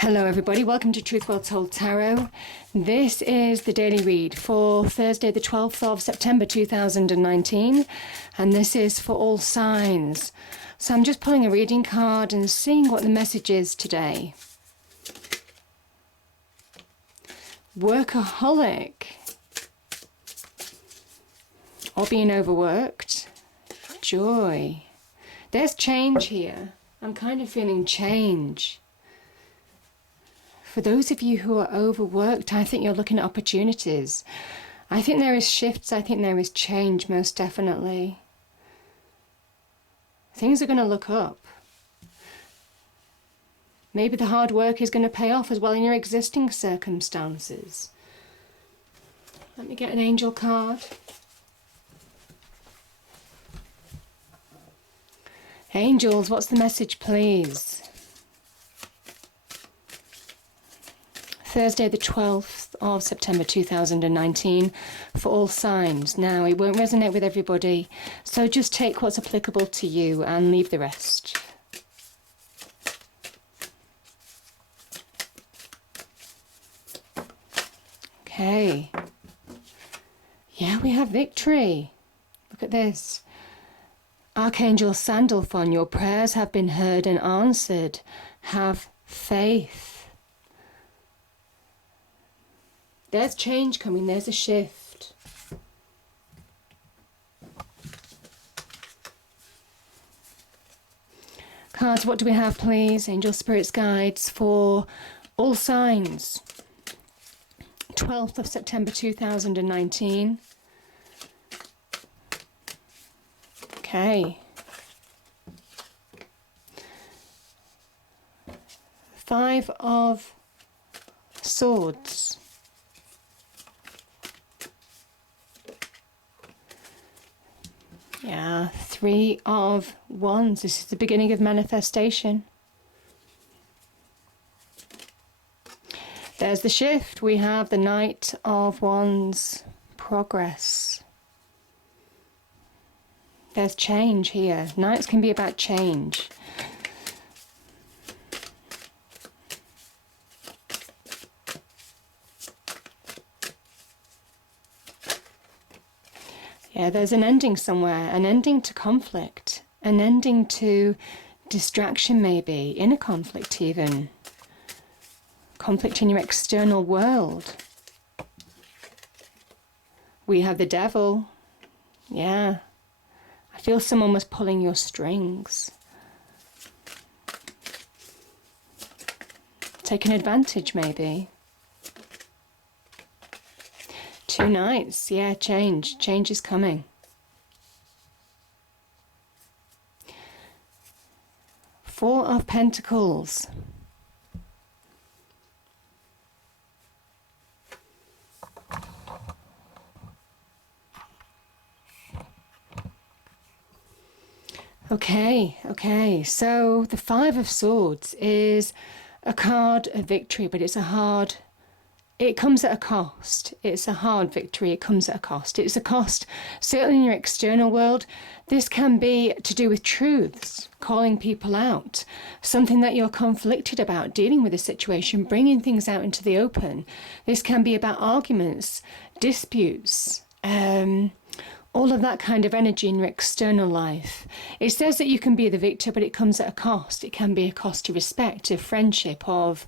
Hello everybody, welcome to Truth Well Told Tarot. This is the daily read for Thursday the 12th of September 2019, and this is for all signs. So I'm just pulling a reading card and seeing what the message is today. Workaholic, or being overworked. Joy. There's change here. I'm kind of feeling change. For those of you who are overworked, I think you're looking at opportunities. I think there is shifts. I think there is change, most definitely. Things are going to look up. Maybe the hard work is going to pay off as well in your existing circumstances. Let me get an angel card. Angels, what's the message, please? Thursday the 12th of September 2019 for all signs. Now, it won't resonate with everybody, so just take what's applicable to you and leave the rest. Okay. Yeah, we have victory. Look at this. Archangel Sandalphon, your prayers have been heard and answered. Have faith. There's change coming, there's a shift. Cards, what do we have, please? Angel Spirits Guides for all signs. 12th of September 2019. Okay. 5 of Swords. Yeah, 3 of Wands. This is the beginning of manifestation. There's the shift. We have the Knight of Wands. Progress. There's change here. Knights can be about change. Yeah, there's an ending somewhere, an ending to conflict, an ending to distraction maybe, inner conflict even. Conflict in your external world. We have the Devil. Yeah. I feel someone was pulling your strings. Taking advantage maybe. 2 Knights, yeah, change. Change is coming. 4 of Pentacles. Okay, so the 5 of Swords is a card of victory, but it comes at a cost. It's a hard victory. It comes at a cost. It's a cost, certainly in your external world. This can be to do with truths, calling people out, something that you're conflicted about, dealing with a situation, bringing things out into the open. This can be about arguments, disputes, all of that kind of energy in your external life. It says that you can be the victor, but it comes at a cost. It can be a cost to respect, of friendship, of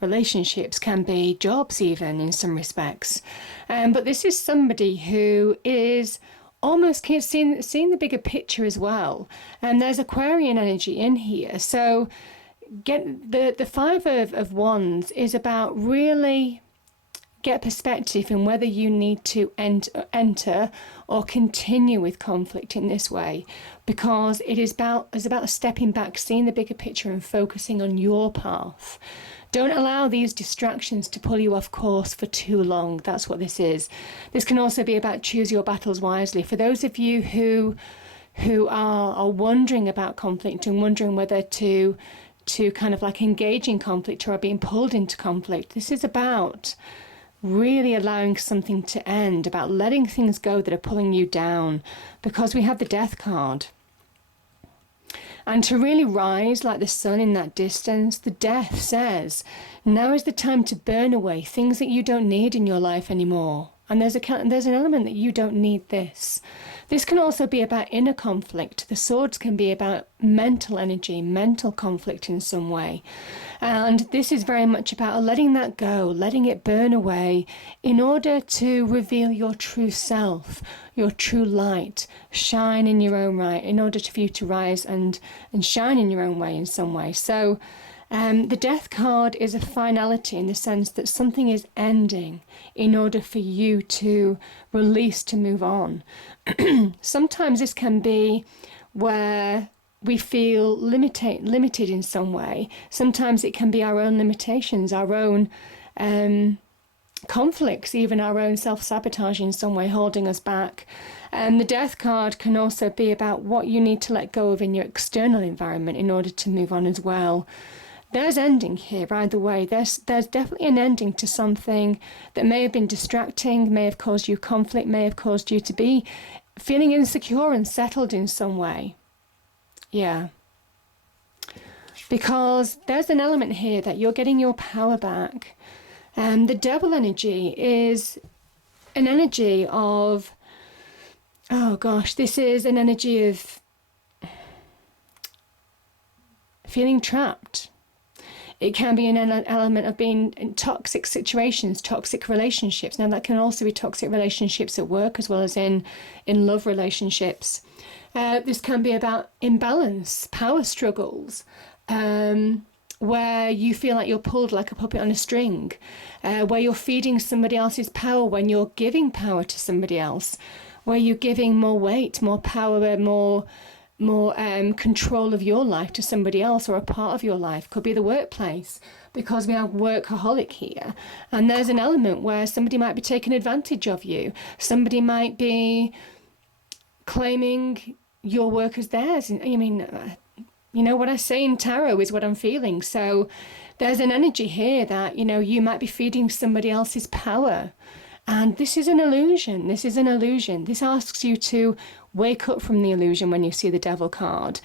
relationships, can be jobs even in some respects. But this is somebody who is almost seeing the bigger picture as well. And there's Aquarian energy in here. So get the 5 of Wands is about really get perspective in whether you need to enter or continue with conflict in this way, because it's about stepping back, seeing the bigger picture and focusing on your path. Don't allow these distractions to pull you off course for too long. That's what this is. This can also be about choose your battles wisely. For those of you who are wondering about conflict and wondering whether to kind of like engage in conflict or are being pulled into conflict, this is about really allowing something to end, about letting things go that are pulling you down, because we have the Death card. and to really rise like the sun in that distance. The death says, now is the time to burn away things that you don't need in your life anymore. And there's an element that you don't need this. This can also be about inner conflict. The swords can be about mental energy, mental conflict in some way. And this is very much about letting that go, letting it burn away in order to reveal your true self, your true light, shine in your own right, in order for you to rise and shine in your own way in some way. So the death card is a finality in the sense that something is ending in order for you to release, to move on. Sometimes this can be where we feel limited in some way. Sometimes it can be our own limitations, our own conflicts, even our own self-sabotage in some way holding us back. The death card can also be about what you need to let go of in your external environment in order to move on as well. There's ending here either way. There's definitely an ending to something that may have been distracting, may have caused you conflict, may have caused you to be feeling insecure and settled in some way. Yeah. Because there's an element here that you're getting your power back. The devil energy is an energy of, oh gosh, this is an energy of feeling trapped. It can be an element of being in toxic situations, toxic relationships. Now, that can also be toxic relationships at work as well as in love relationships. This can be about imbalance, power struggles, where you feel like you're pulled like a puppet on a string, where you're feeding somebody else's power when you're giving power to somebody else, where you're giving more weight, more power, more control of your life to somebody else or a part of your life. Could be the workplace, because we have workaholic here. And there's an element where somebody might be taking advantage of you. Somebody might be claiming your work as theirs. I mean, you know, what I say in tarot is what I'm feeling. So there's an energy here that, you know, you might be feeding somebody else's power. And this is an illusion. This is an illusion. This asks you to wake up from the illusion when you see the devil card.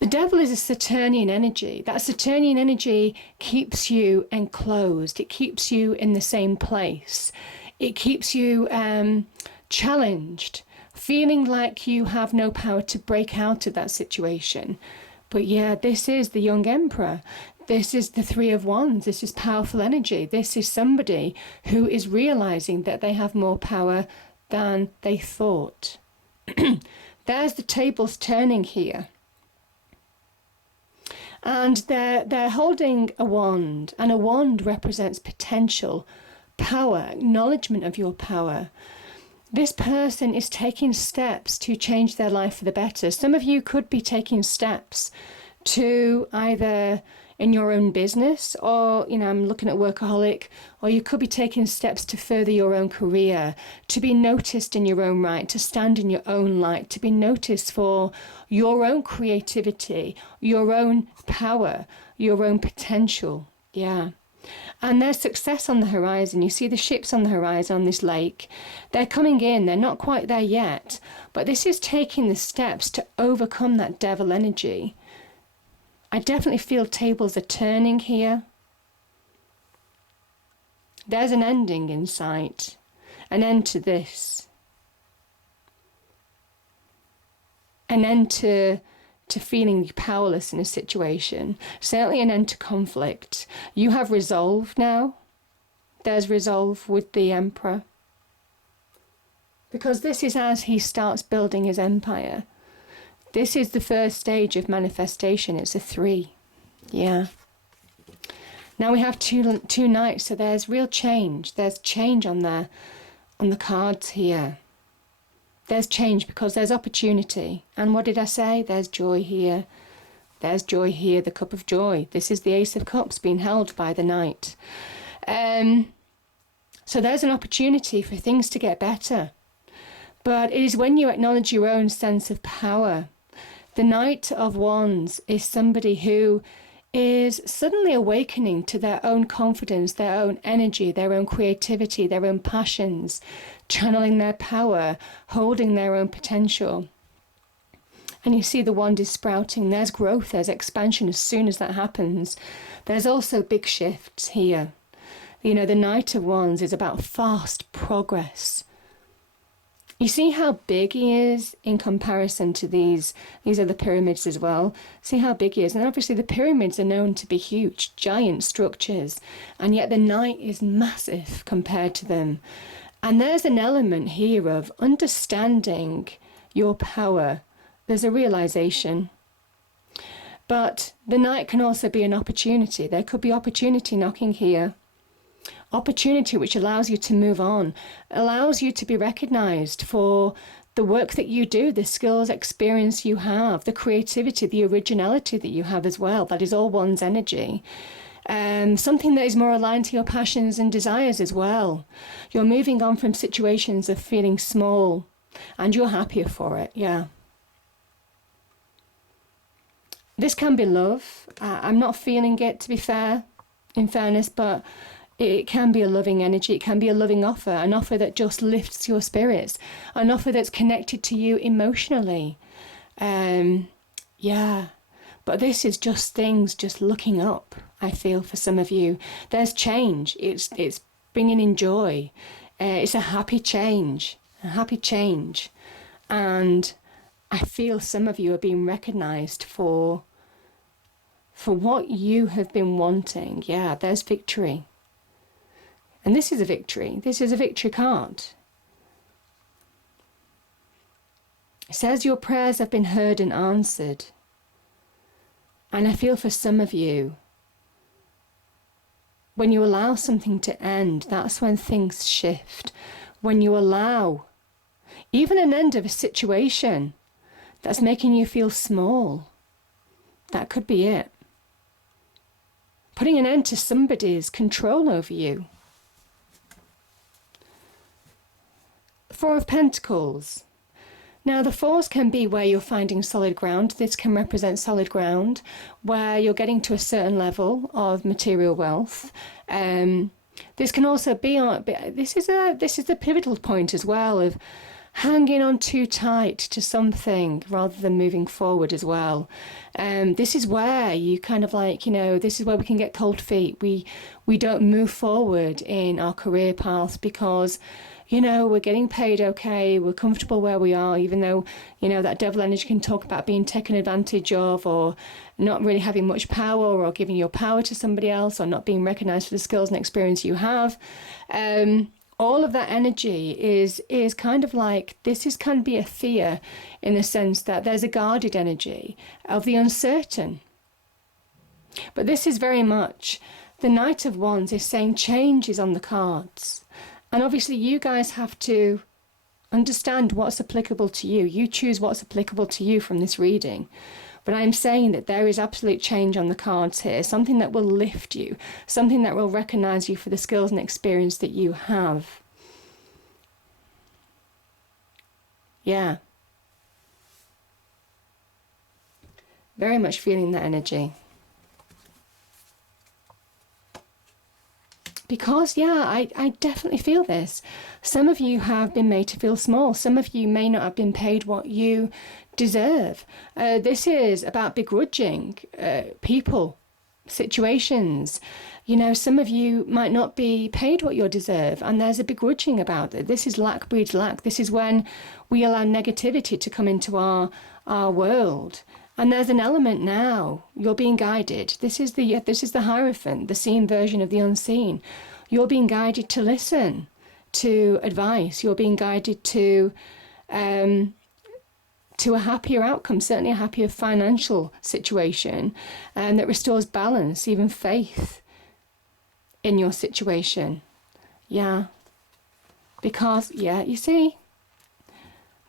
The devil is a Saturnian energy. That Saturnian energy keeps you enclosed. It keeps you in the same place. It keeps you challenged, feeling like you have no power to break out of that situation. But yeah, this is the young emperor. This is the Three of Wands. This is powerful energy. This is somebody who is realizing that they have more power than they thought. There's the tables turning here. And they're holding a wand, and a wand represents potential, power, acknowledgement of your power. This person is taking steps to change their life for the better. Some of you could be taking steps to either in your own business, or, you know, I'm looking at workaholic, or you could be taking steps to further your own career, to be noticed in your own right, to stand in your own light, to be noticed for your own creativity, your own power, your own potential. Yeah. And there's success on the horizon. You see the ships on the horizon on this lake. They're coming in. They're not quite there yet. But this is taking the steps to overcome that devil energy. I definitely feel tables are turning here. There's an ending in sight. An end to this. An end to feeling powerless in a situation. Certainly an end to conflict. You have resolve now. There's resolve with the Emperor. Because this is as he starts building his empire. This is the first stage of manifestation. It's a 3. Yeah. Now we have two knights, so there's real change. There's change on the cards here. There's change because there's opportunity. And what did I say? There's joy here. There's joy here, the cup of joy. This is the Ace of Cups being held by the Knight. So there's an opportunity for things to get better. But it is when you acknowledge your own sense of power. The Knight of Wands is somebody who is suddenly awakening to their own confidence, their own energy, their own creativity, their own passions, channeling their power, holding their own potential. and you see the wand is sprouting. There's growth, there's expansion as soon as that happens. There's also big shifts here. You know, the Knight of Wands is about fast progress. You see how big he is in comparison to these are the pyramids as well. See how big he is. And obviously the pyramids are known to be huge, giant structures. And yet the Knight is massive compared to them. And there's an element here of understanding your power. There's a realization. But the Knight can also be an opportunity. There could be opportunity knocking here. Opportunity which allows you to move on, allows you to be recognized for the work that you do, the skills, experience you have, the creativity, the originality that you have as well. That is all one's energy. Something that is more aligned to your passions and desires as well. You're moving on from situations of feeling small and you're happier for it, yeah. This can be love. I'm not feeling it, to be fair, in fairness, but it can be a loving energy. It can be a loving offer, an offer that just lifts your spirits, an offer that's connected to you emotionally. Yeah, but this is just things just looking up, I feel, for some of you. There's change. It's bringing in joy. It's a happy change, And I feel some of you are being recognized for what you have been wanting. Yeah, there's victory. And this is a victory. This is a victory card. It says your prayers have been heard and answered. And I feel for some of you, when you allow something to end, that's when things shift. When you allow even an end of a situation that's making you feel small, that could be it. Putting an end to somebody's control over you. Four of Pentacles. Now the fours can be where you're finding solid ground. This can represent solid ground where you're getting to a certain level of material wealth. This can also be this is the pivotal point as well of hanging on too tight to something rather than moving forward as well. This is where you kind of like, you know, this is where we can get cold feet. We don't move forward in our career paths because, you know, we're getting paid okay, we're comfortable where we are, even though, you know, that devil energy can talk about being taken advantage of or not really having much power or giving your power to somebody else or not being recognized for the skills and experience you have. All of that energy is kind of like, can be a fear in the sense that there's a guarded energy of the uncertain. But this is very much, the Knight of Wands is saying change is on the cards. And obviously you guys have to understand what's applicable to you. You choose what's applicable to you from this reading. But I'm saying that there is absolute change on the cards here, something that will lift you, something that will recognize you for the skills and experience that you have. Yeah. Very much feeling that energy. Because, yeah, I definitely feel this. Some of you have been made to feel small. Some of you may not have been paid what you deserve. This is about begrudging people, situations. You know, some of you might not be paid what you deserve, and there's a begrudging about it. This is lack breeds lack. This is when we allow negativity to come into our world. And there's an element now, you're being guided. This is the Hierophant, the seen version of the unseen. You're being guided to listen to advice. You're being guided to a happier outcome, certainly a happier financial situation, that restores balance, even faith in your situation. Yeah. Because, yeah, you see,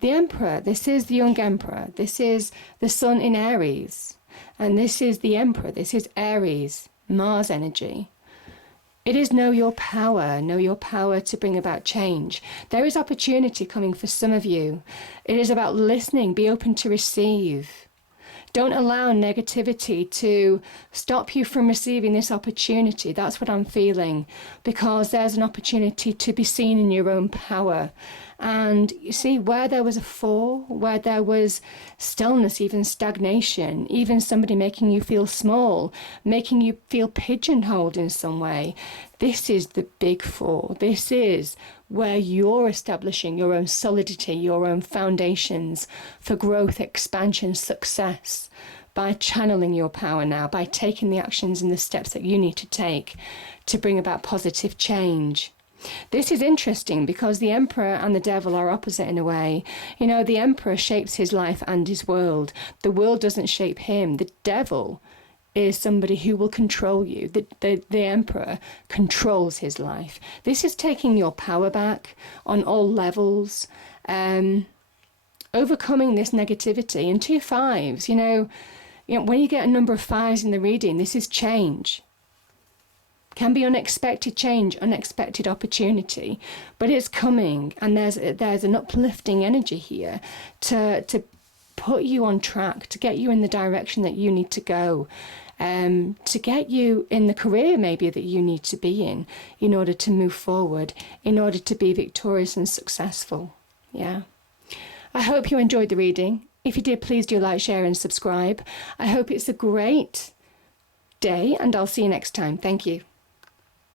the Emperor, this is the young Emperor. This is the Sun in Aries. And this is the Emperor. This is Aries, Mars energy. It is know your power to bring about change. There is opportunity coming for some of you. It is about listening, be open to receive. Don't allow negativity to stop you from receiving this opportunity. That's what I'm feeling, because there's an opportunity to be seen in your own power And you see, where there was a 4, where there was stillness, even stagnation, even somebody making you feel small, making you feel pigeonholed in some way, this is the big 4. This is where you're establishing your own solidity, your own foundations for growth, expansion, success, by channeling your power now, by taking the actions and the steps that you need to take to bring about positive change. This is interesting because the Emperor and the Devil are opposite in a way. You know, the Emperor shapes his life and his world. The world doesn't shape him. The Devil is somebody who will control you. The Emperor controls his life. This is taking your power back on all levels, overcoming this negativity. And 2 5s, you know, when you get a number of 5s in the reading, this is change. Can be unexpected change, unexpected opportunity, but it's coming, and there's an uplifting energy here to put you on track, to get you in the direction that you need to go, to get you in the career maybe that you need to be in order to move forward, in order to be victorious and successful. Yeah. I hope you enjoyed the reading. If you did, please do like, share and subscribe. I hope it's a great day, and I'll see you next time. Thank you.